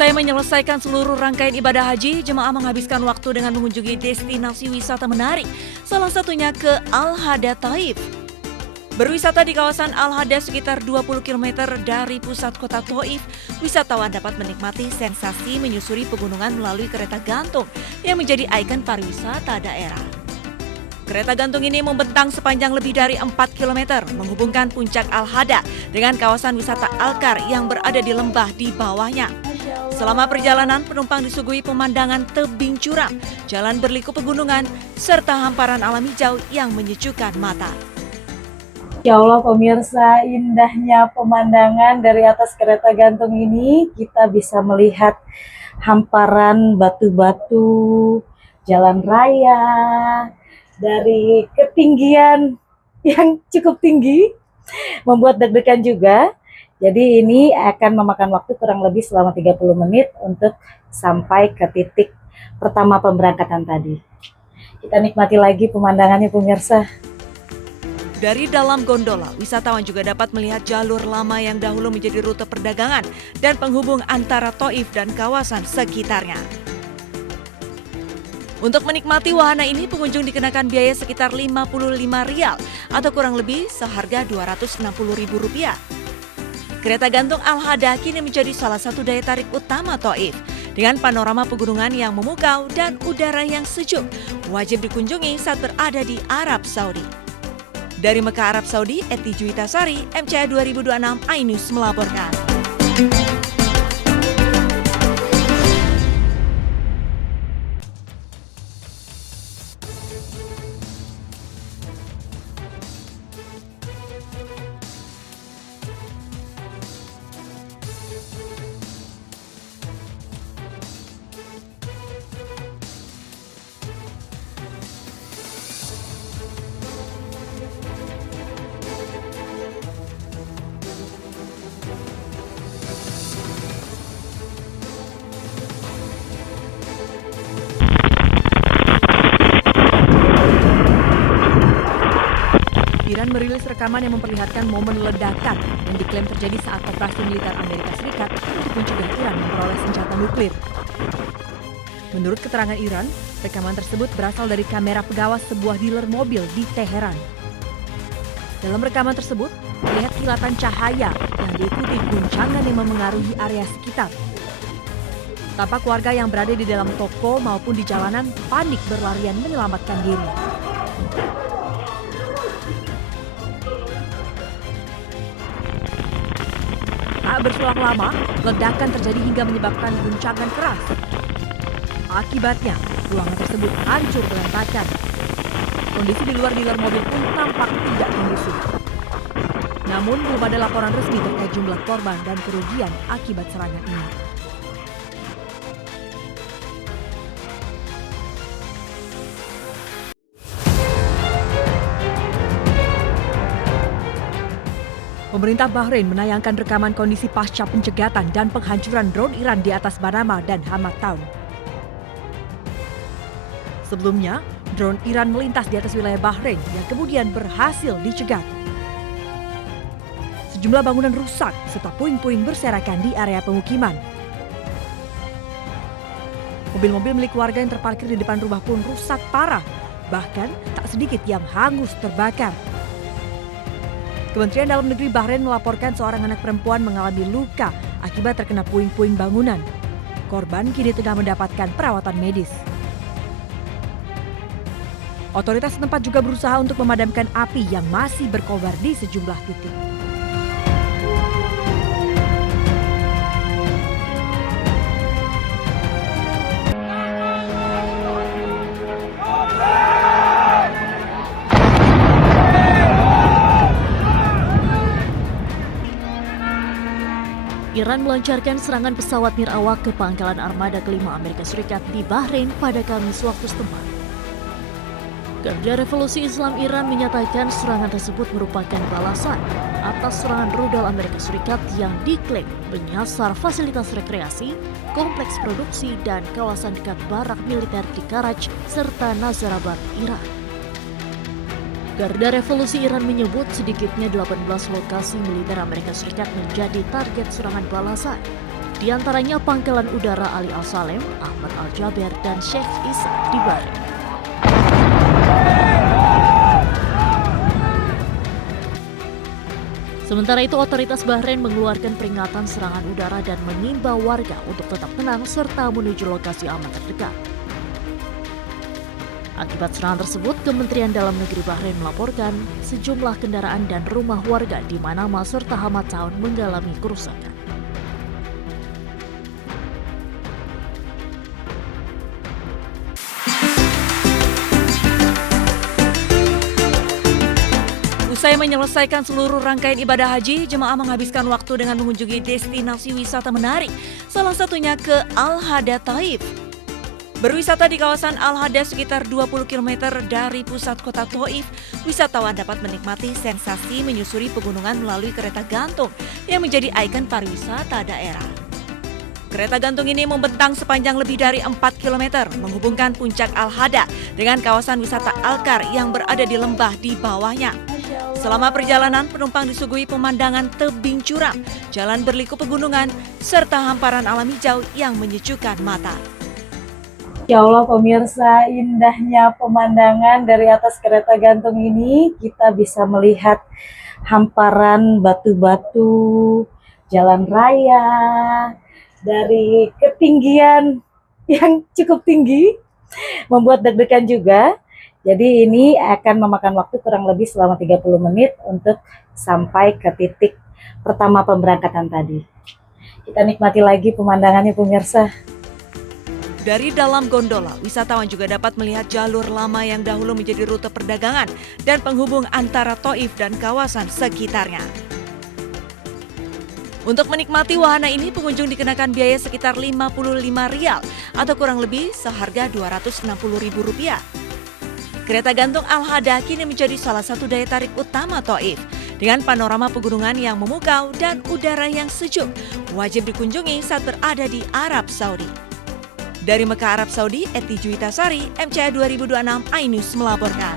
Usai menyelesaikan seluruh rangkaian ibadah haji, jemaah menghabiskan waktu dengan mengunjungi destinasi wisata menarik, salah satunya ke Al-Hada Taif. Berwisata di kawasan Al-Hada sekitar 20 km dari pusat kota Taif, wisatawan dapat menikmati sensasi menyusuri pegunungan melalui kereta gantung yang menjadi ikon pariwisata daerah. Kereta gantung ini membentang sepanjang lebih dari 4 km, menghubungkan puncak Al-Hada dengan kawasan wisata Al-Kar yang berada di lembah di bawahnya. Selama perjalanan, penumpang disuguhi pemandangan tebing curam, jalan berliku pegunungan, serta hamparan alam hijau yang menyejukkan mata. Ya Allah pemirsa, indahnya pemandangan dari atas kereta gantung ini. Kita bisa melihat hamparan batu-batu, jalan raya, dari ketinggian yang cukup tinggi, membuat deg-degan juga. Jadi ini akan memakan waktu kurang lebih selama 30 menit untuk sampai ke titik pertama pemberangkatan tadi. Kita nikmati lagi pemandangannya pemirsa. Dari dalam gondola, wisatawan juga dapat melihat jalur lama yang dahulu menjadi rute perdagangan dan penghubung antara Taif dan kawasan sekitarnya. Untuk menikmati wahana ini, pengunjung dikenakan biaya sekitar 55 rial atau kurang lebih seharga Rp260.000. Kereta gantung Al-Hada kini menjadi salah satu daya tarik utama Taif. Dengan panorama pegunungan yang memukau dan udara yang sejuk, wajib dikunjungi saat berada di Arab Saudi. Dari Mekah, Arab Saudi, Eti Juwitasari, MCA 2026 iNews melaporkan. Iran merilis rekaman yang memperlihatkan momen ledakan yang diklaim terjadi saat operasi militer Amerika Serikat untuk mencegah Iran memperoleh senjata nuklir. Menurut keterangan Iran, rekaman tersebut berasal dari kamera pengawas sebuah dealer mobil di Teheran. Dalam rekaman tersebut, terlihat kilatan cahaya yang diikuti guncangan yang memengaruhi area sekitar. Tampak warga yang berada di dalam toko maupun di jalanan panik berlarian menyelamatkan diri. Tak berselang lama, ledakan terjadi hingga menyebabkan guncangan keras. Akibatnya, ruangan tersebut hancur berantakan. Kondisi di luar dealer mobil pun tampak tidak kondusif. Namun, belum ada laporan resmi terkait jumlah korban dan kerugian akibat serangan ini. Pemerintah Bahrain menayangkan rekaman kondisi pasca pencegatan dan penghancuran drone Iran di atas Manama dan Hamad-Town. Sebelumnya, drone Iran melintas di atas wilayah Bahrain yang kemudian berhasil dicegat. Sejumlah bangunan rusak serta puing-puing berserakan di area pemukiman. Mobil-mobil milik warga yang terparkir di depan rumah pun rusak parah, bahkan tak sedikit yang hangus terbakar. Kementerian Dalam Negeri Bahrain melaporkan seorang anak perempuan mengalami luka akibat terkena puing-puing bangunan. Korban kini tengah mendapatkan perawatan medis. Otoritas setempat juga berusaha untuk memadamkan api yang masih berkobar di sejumlah titik. Iran melancarkan serangan pesawat nirawak ke pangkalan armada kelima Amerika Serikat di Bahrain pada Kamis waktu setempat. Garda Revolusi Islam Iran menyatakan serangan tersebut merupakan balasan atas serangan rudal Amerika Serikat yang diklaim menyasar fasilitas rekreasi, kompleks produksi, dan kawasan dekat barak militer di Karaj serta Nazarabad, Iran. Garda Revolusi Iran menyebut sedikitnya 18 lokasi militer Amerika Serikat menjadi target serangan balasan. di antaranya Pangkalan Udara Ali Al-Salem, Ahmad Al-Jaber, dan Sheikh Isa di Bahrain. Sementara itu, otoritas Bahrain mengeluarkan peringatan serangan udara dan mengimbau warga untuk tetap tenang serta menuju lokasi aman terdekat. Akibat serangan tersebut, Kementerian Dalam Negeri Bahrain melaporkan sejumlah kendaraan dan rumah warga di Manama serta Hamad Town mengalami kerusakan. Usai menyelesaikan seluruh rangkaian ibadah haji, jemaah menghabiskan waktu dengan mengunjungi destinasi wisata menarik, salah satunya ke Al-Hada Taif. Berwisata di kawasan Al-Hada sekitar 20 km dari pusat kota Taif, wisatawan dapat menikmati sensasi menyusuri pegunungan melalui kereta gantung yang menjadi ikon pariwisata daerah. Kereta gantung ini membentang sepanjang lebih dari 4 km, menghubungkan puncak Al-Hada dengan kawasan wisata Al-Kar yang berada di lembah di bawahnya. Selama perjalanan, penumpang disuguhi pemandangan tebing curam, jalan berliku pegunungan, serta hamparan alam hijau yang menyejukkan mata. Ya Allah pemirsa, indahnya pemandangan dari atas kereta gantung ini, kita bisa melihat hamparan batu-batu, jalan raya, dari ketinggian yang cukup tinggi, membuat deg-degan juga. Jadi ini akan memakan waktu kurang lebih selama 30 menit untuk sampai ke titik pertama pemberangkatan tadi. Kita nikmati lagi pemandangannya pemirsa. Dari dalam gondola, wisatawan juga dapat melihat jalur lama yang dahulu menjadi rute perdagangan dan penghubung antara Taif dan kawasan sekitarnya. Untuk menikmati wahana ini, pengunjung dikenakan biaya sekitar 55 rial atau kurang lebih seharga Rp260.000. Kereta gantung Al-Hada kini menjadi salah satu daya tarik utama Taif. Dengan panorama pegunungan yang memukau dan udara yang sejuk, wajib dikunjungi saat berada di Arab Saudi. Dari Mekah, Arab Saudi, Eti Juwitasari, MCA 2026 iNews melaporkan.